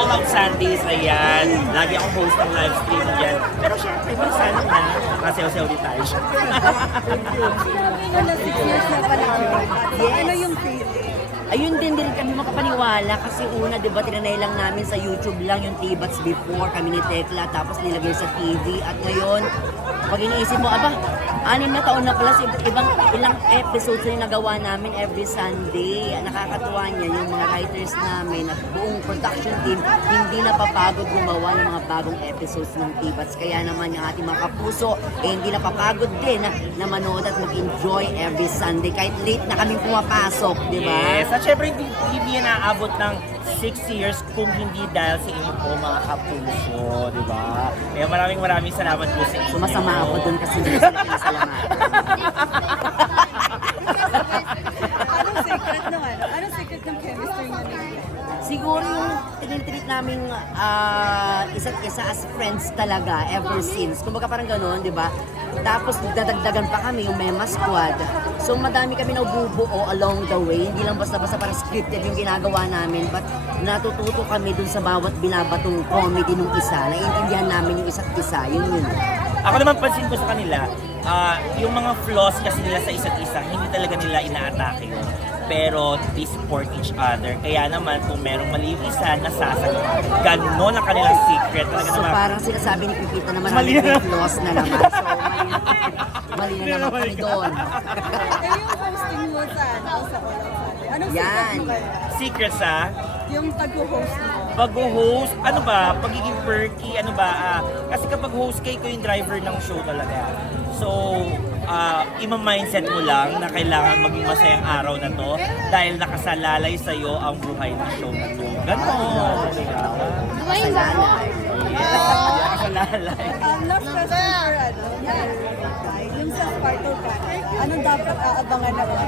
All Out Sundays, ayan. Lagi akong host ng live stream dyan. Pero syempre, minsan na, masayaw-sayaw din tayo. Ano na 6 years na pala ang Yes. Ano yung feeling? Ayun din kami makapaniwala kasi una, di ba, tinanay lang namin sa YouTube lang yung T-Bats before, kami ni Tekla, tapos nilagay sa TV. At ngayon, pag iniisip mo, 6 na taon na pala, ilang episodes na yung nagawa namin every Sunday. Nakakatuwa niya yung mga writers namin at buong production team, hindi napapagod gumawa ng mga bagong episodes ng T-Bats. Kaya naman yung ating mga kapuso, hindi napapagod din na manood at mag-enjoy every Sunday. Kahit late na kami pumapasok, di ba? Yes, at syempre hindi yan naabot ng 6 years kung hindi dahil sa inyo po mga kapuso, di ba? Kaya maraming salamat po sa inyo. Sumasama ako doon kasi hindi sila pinasalamatan. Anong secret ng ano? Anong secret ng chemistry niyo ni Siguro yung tinitreat namin isa't isa as friends talaga ever since. Kumbaga parang gano'n, di ba? Tapos dadagdagan pa kami yung Mema Squad. So madami kami nabubuo along the way. Hindi lang basta-basta parang scripted yung ginagawa namin. But natututo kami dun sa bawat binabatong comedy nung isa. Naiintindihan namin yung isa't isa. Yun. Ako naman pansin ko sa kanila, yung mga flaws kasi nila sa isa't isa, hindi talaga nila ina-atake yun. Pero they support each other. Kaya naman kung merong mali yung isa, nasasagot. Ganon ang kanilang secret. Talaga So naman. parang sinasabi ni Pipita na Mali marami na. may flaws na naman. So mali na naman kami doon. yung hosting mo sa All Out Sunday? Anong secret Yan. mo kaya? Secret sa Yung pag-host mo? pag-host, ano ba, pagiging perky, ano ba, kasi kapag host kayo yung driver ng show talaga. So, ima-mindset mo lang na kailangan maging masayang araw na to dahil nakasalalay sa'yo ang buhay ng show na to. Ganon! Kasalalay. Nakasalalay. Last question for yung sa Sparkle Cat, anong dapat aabangan ng mga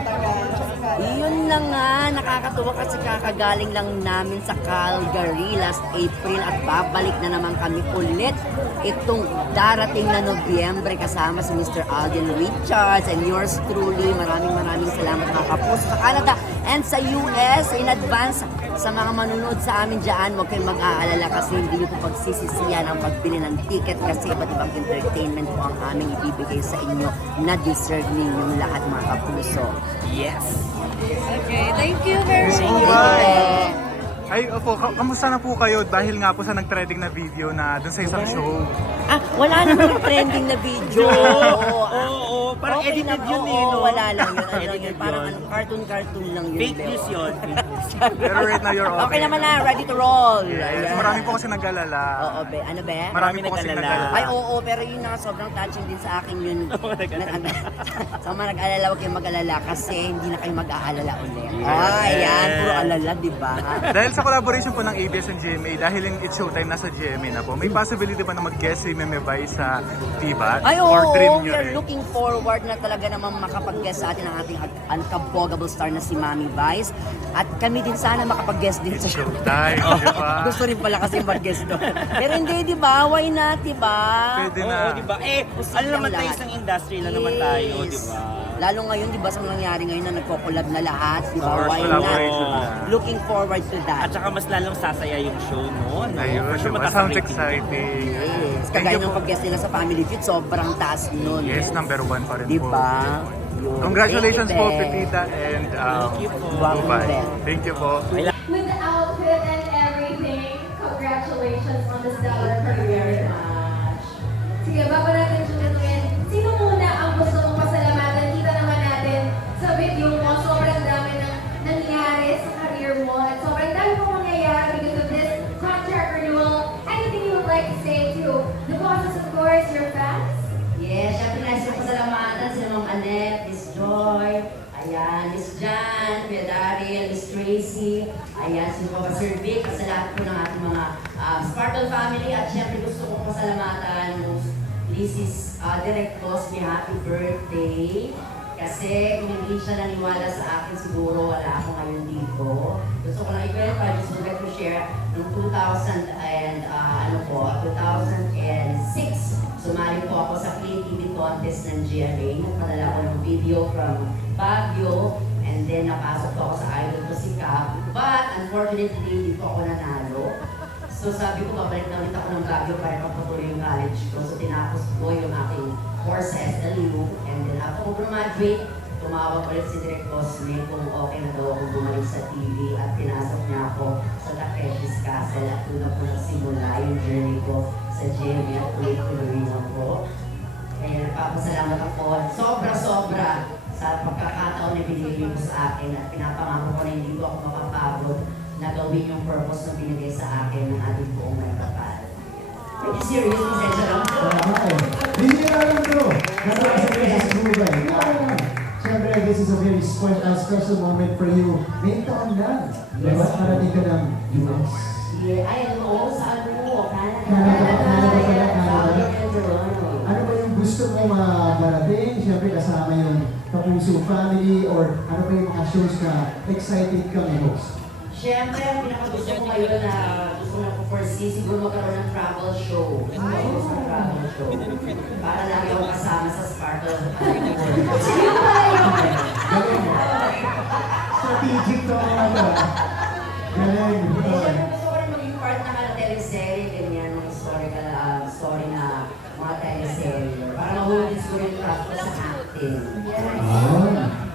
Yun na nga, nakakatuwa kasi kakagaling lang namin sa Calgary last April at babalik na naman kami ulit itong darating na Nobyembre kasama si Mr. Alden Richards and yours truly. Maraming salamat mga kapuso sa Canada and sa US in advance. Sa mga manunood sa amin dyan, huwag kayong mag-aalala kasi hindi nyo po pagsisisiyan ang pagbili ng ticket kasi iba't ibang entertainment po ang aming ibibigay sa inyo na deserve ninyong lahat mga kapuso. Yes! Okay, thank you very much. Thank you. Ay, opo, kamusta na po kayo dahil nga po sa nag-trending na video na dun sa isang show? Wala namang trending na video. Oo, parang Okay edited naman, yun oo, eh, no? wala lang yun. Ano lang yun, Edited parang yun. cartoon lang yun. Fake news yun. Pero right now you're okay. Okay naman na, ready to roll. Yes, Ayan. marami po kasi nag-alala. Oo, be. Ano be? Marami po kasi nag-alala. nag-alala. Ay, oo, pero yun na sobrang touching din sa akin yun. Sa mga nag-alala, huwag kayong mag-alala kasi hindi na kayo mag-aalala ulit. Ayan, puro alala, di ba? Dahil sa collaboration po ng ABS and GMA, dahil yung It's Showtime nasa GMA na po, may possibility ba na mag-guest si Meme Vice sa TVAT? Ay, Or oo, dream we nyo are rin? looking forward na talaga naman makapag-guest sa atin ang ating unkabogable star na si Mami Vice. At kami din sana makapag-guest din sa show. Showtime, di ba? Gusto rin pala kasi mag-guest doon. Pero hindi, di ba? Why not, di ba? Pwede Oo, na. di ba? Posible Ano naman ang tayo lahat. isang industry lang naman tayo, di Yes. ba? Lalo ngayon, di ba, sa nangyari ngayon na nagko-collab na lahat, di ba? Or Why collaboration not? na. Looking forward to that. At saka mas lalong sasaya yung show, no? Ayun, For sure, diba? mataas ang Sounds rating. exciting. Yes. Thank Kagaya you ng po. pag-guest nila sa Family Feud, sobrang taas nun. Yes, number 1 pa rin Di po. ba? Yun. Congratulations Thank you, po, Be. Pepita, and Thank you po. Bye. Be. Thank you po. With the outfit and everything, congratulations on the stellar career. Sige, bago natin tuloy-tuloyin, sino muna ang gusto mong pasalamatan? Kita naman natin sa video mo, sobrang dami ng nangyari sa career mo at sobrang dami pong mangyayari because of this contract renewal. Anything you would like to say to the bosses, of course, your fans? Yes, syempre nais ko pasalamatan sila Ma'am Annette, Miss Joy, ayan, Miss Jan, Kuya Daryl, Miss Tracy, ayan, si Papa Sir Vic, sa lahat po ng ating mga Sparkle family at syempre gusto ko pasalamatan Lizzie's Direct Cosby, happy birthday. Kasi kung hindi siya naniwala sa akin, siguro wala ako ngayon dito. Gusto ko lang i-verify, I just would like to share noong 2006. Sumali po ako sa creativity contest ng GMA. Nagpadala ko ng video from Baguio and then napasok po ako sa Idol ko si Cap. But unfortunately, hindi po ako nanalo. So sabi ko, babalik na ulit ako ng Baguio para magpatuloy yung college ko. So tinapos ko yung aking course sa SLU. And then after ko graduate, tumawag ulit si Direk Cosme kung okay na daw akong bumalik sa TV at pinasok niya ako sa Takeshi's Castle at doon na po nagsimula yung journey ko sa JMA at tuloy-tuloy na po. Kaya nagpapasalamat ako sobra-sobra sa pagkakataon na binigay mo sa akin at pinapangako ko na hindi ko ako makapagod na gawin yung purpose na binigay sa akin ng ating buong may kapal. Are you serious? Pasensya lang po. Hindi na alam bro. Nasa sa Dubai. Siyempre, this is a very special moment for you. May taon na. Diba? Parating ka ng US. Yeah, ay, ano, sa ano, Canada. Ano ba yung gusto mong marating? Siyempre, kasama yung Kapuso family or ano ba yung mga shows na excited ka host? Siyempre, ang pinakagusto ko ngayon na gusto ko na po foresee, siguro magkaroon ng travel show. Gusto ko ng travel show. Para lagi ako kasama sa Sparkle. Sige pa yun. Galing. Strategic to mga galing. Siyempre, gusto ko rin maging part na mga teleserye, ganyan, mga historical story na mga teleserye. Para mahulog ko rin craft ko sa acting.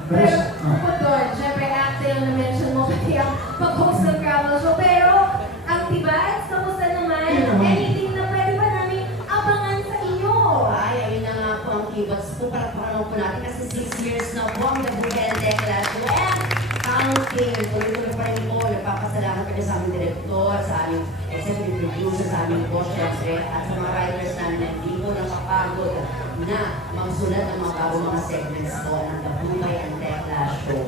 Pero, bukod doon, syempre acting ang na-mention mo, pati ang pag-host ng travel show. Pero, ang Tibats, kamusta naman? Anything na pwede ba namin abangan sa inyo? Ay, ayun na nga po ang keywords po para po natin kasi 6 years na po ang Gabriel Decla 12 counting. Tuloy-tuloy pa rin po. Nagpapasalamat kami sa aming direktor, sa aming executive producer, sa aming boss, syempre, at sa mga writers namin na hindi po nakapagod na magsulat ng mga bagong mga segments po ng The Bumay and Decla Show.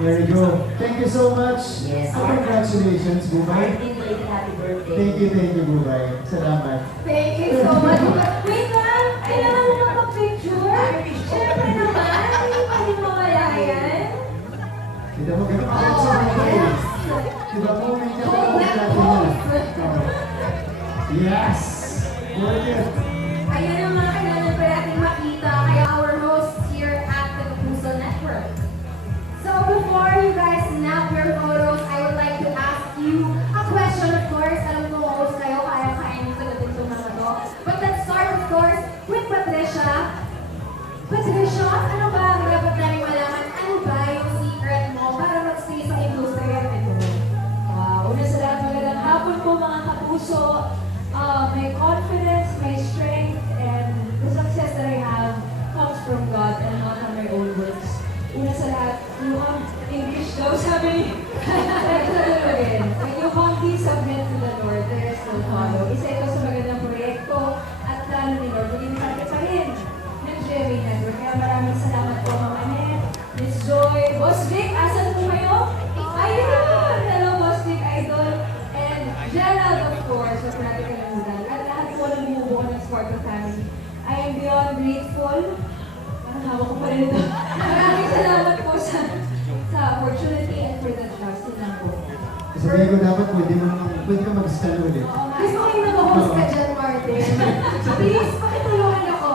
There you go. Thank you so much. Yes. Congratulations, Bubay. Happy birthday. Thank you, Bubay. Salamat. Thank you so much. Wait lang, kailangan mo magpa-picture? Syempre naman, hindi pa rin mawala yan. Kita mo ganun ako sa Bubay. Diba mo may Hold that pose. Yes! Gorgeous! Ayun ang mga kailangan pa natin makita kay our hosts here at the Kapuso Network. So before you guys snap your photos, I would like to ask you a question, of course. Alam ko host kayo, kaya-kaya niyo sagutin itong mga to. But let's start, of course, with Patricia. Patricia, ano ba ang dapat namin malaman? Ano ba yung secret mo para mag-stay sa industriya nito? Una sa lahat, magandang hapon po mga kapuso. May confidence, may strength, and the success that I have comes from God and not on my own works. Una sa lahat, yung English daw sabi ni again. When you humbly submit to the Lord, the rest will follow. Isa ito sa magandang proyekto at plano ni Lord. Maging parte pa rin ng GMA Network. Kaya maraming salamat po, Mama Net, Miss Joy, Boss Vic, asan po kayo? Ayun! Hello, Boss Vic Idol, and Gerald, of course, sa natin kalimutan. At lahat po ng bumubuo ng Sparkle family. I am beyond grateful. Parang hawak ko pa rin ito. Maraming salamat po sa opportunity and for the trust. Yun lang po. Sabihin ko dapat pwede ka mag-stand ulit. Gusto ko yung mag-host ka dyan, Martin. Please, pakitulungan ako.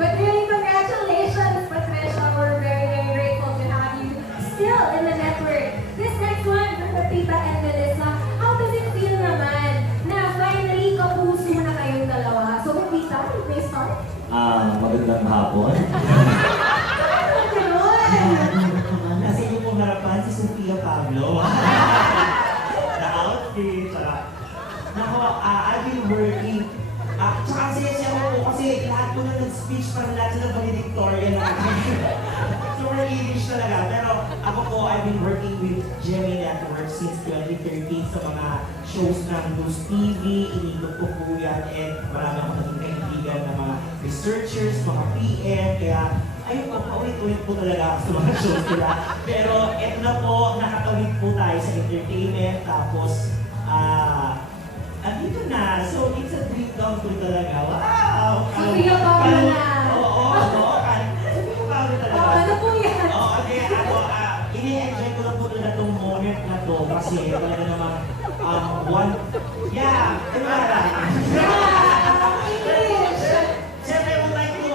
But really, congratulations, Patricia. We're very, very grateful to have you still in the network. This next one, from Pepita and Melissa, how does it feel naman na finally kapuso na kayong dalawa? So, Pepita, you may start. Magandang hapon. Ganun. Nasa inyong pong harapan si Sofia Pablo. The outfit, tsaka. Nako, I've been working. Tsaka siya ako kasi lahat po na nag-speech parang lahat sila valedictorian natin. So we're English talaga. Pero ako po, I've been working with GMA Network since 2013 sa mga shows ng News TV, inikot ko po yan, and marami akong naging kaibigan ng mga researchers, mga PM, kaya ayun po, paulit-ulit po talaga ako sa mga shows nila. Pero eto na po, nakatawid po tayo sa entertainment, tapos andito na. So it's a dream come true talaga. Wow! Sofia Pablo na. Oo. Sofia Pablo talaga. Ano po yan? Oo, kaya ako, ini-enjoy ko lang po na itong moment na to kasi talaga naman, Timara. English. Siyempre, I would like to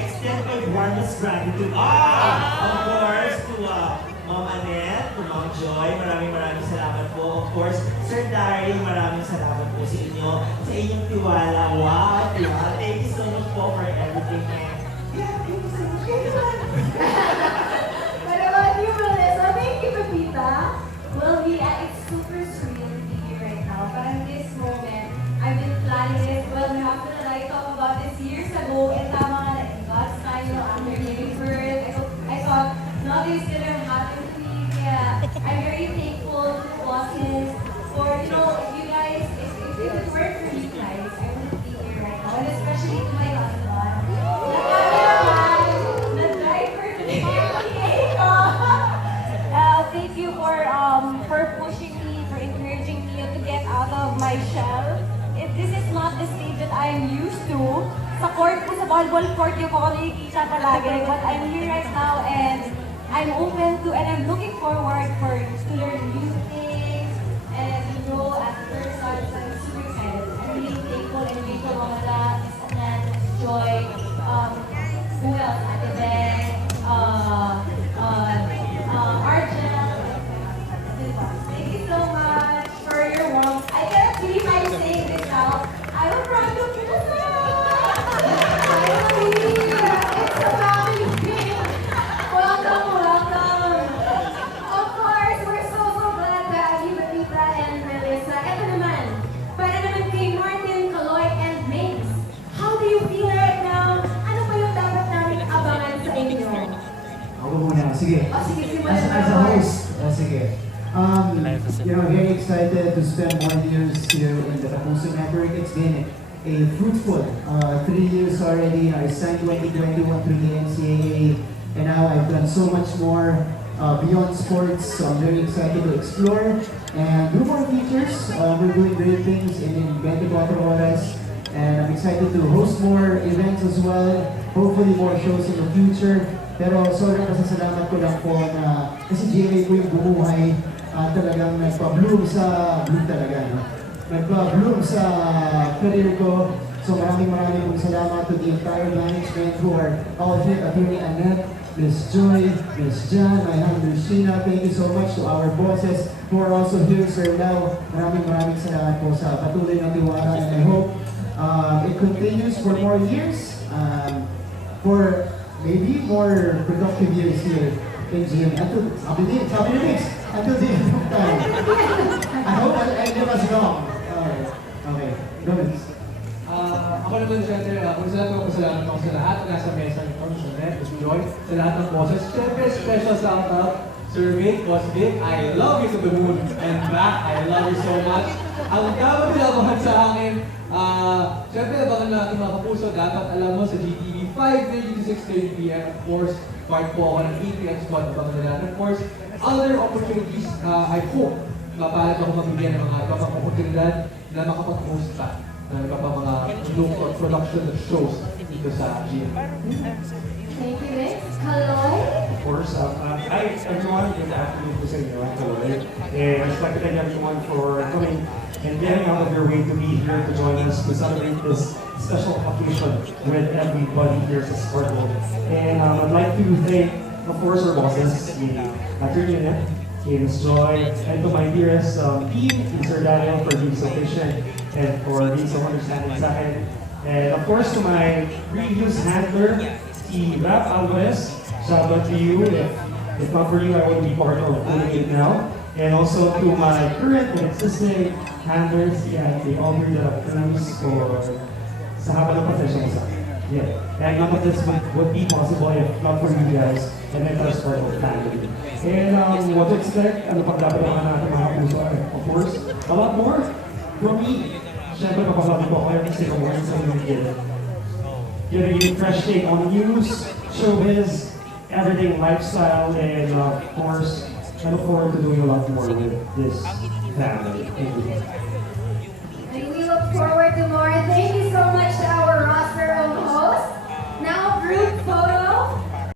extend my warmest gratitude, of course, to Mom Annette, to Mom Joy. Maraming salamat po. of course, Sir Daryl, maraming salamat po sa inyo, sa inyong tiwala. Wow, tiwala. Thank you so much po for everything. And yeah, thank you so much. What about you, Melissa? Thank you, Pepita. Well, it's super surreal to be here right now. But in this moment, I've been planning this. Well, we have to talk about this years ago. And tama nga na, in God's time, after giving birth, I thought, nothing's gonna happen to me. Yeah, I'm very thankful to the bosses for, you guys, if it weren't for you guys, I wouldn't be here right now. And especially to my husband. The driver today. Thank you for pushing me, for encouraging me to get out of my shell. This is not the stage that I'm used to. Sa court po, sa volleyball court, yung ako nakikita palagi. But I'm here right now and I'm open to, and I'm looking forward to learn new things and to grow as a person. So I'm super excited. I'm really thankful and grateful mga that, Miss Anan, Joy, who else? Ate Beth, Arjel. Thank you so much for your warmth. I cannot believe I'm saying this out. I'm proud of you. I believe it's a family thing. Welcome, welcome. Of course, we're so glad to have you, Pepita and Melissa. Ito naman, para naman kay Martin, Kaloy, and Mace. How do you feel right now? Ano pa yung dapat namin abangan sa inyo? Ako muna, sige. Sige, simulan As a host, sige. Very excited to spend more years here in the Kapuso Network. It's been a fruitful 3 years already. I signed 2021 through the NCAA, and now I've done so much more beyond sports. So I'm very excited to explore and do more features. We're doing great things in 24 Horas, and I'm excited to host more events as well. Hopefully more shows in the future. Pero sobrang pasasalamat ko lang po na kasi GMA po yung bumuhay talagang nagpa-bloom talaga. No? Nagpa-bloom sa career ko. So maraming salamat to the entire management who are all here. Attorney Annette, Miss Joy, Miss Jan, my husband Sheena. Thank you so much to our bosses who are also here, Sir Lau. Maraming salamat po sa patuloy ng tiwala, and I hope it continues for more years. For maybe more productive years here in GM. Until the end of time. I hope I never was wrong. Okay. Go ahead. Ako naman siyempre, pasalamat ako sa lahat na nasa mesa nito, Miss Annette, Miss Joy, sa lahat ng bosses. Siyempre, special shout out, Sir Vic, Boss Vic, I love you to the moon and back. I love you so much. Ang dapat nilabahan sa akin, siyempre, abangan natin mga kapuso, dapat alam mo sa GTV 5:30 to 6:30 p.m. Of course, part po ako ng ATM squad, abangan nila. And of course, other opportunities, I hope, mapalat ako mabigyan ng mga ibang oportunidad na makapag-host pa ng iba pa mga local production of shows dito sa GM. Thank you, Miss Kaloy. Of course, hi everyone, good afternoon po sa inyo, Kaloy. And I'd like to thank everyone for coming and getting out of your way to be here to join us to celebrate this special occasion with everybody here at Sportable. And I'd like to thank, of course, our bosses, Attorney Annette, Miss Joy, and to my dearest team, Mr. Daniel, for being so patient and for being so understanding sa akin. And of course, to my previous handler, Rap Alvarez, shout out to you. If not for you, I wouldn't be part of doing it now. And also to my current and existing handlers, the Aubrey de la Cruz for sa haba ng professional sa akin. Yeah. And none of this would be possible if not for you guys and the entire Sportable family. And what to expect, ano pag dapat naman natin mga puso, of course, a lot more from me. Siyempre, papasabi ko ako every single one sa inyo. Giving you fresh take on news, showbiz, everyday lifestyle, and of course, I look forward to doing a lot more with this family. Thank you. And we look forward to more. Thank you so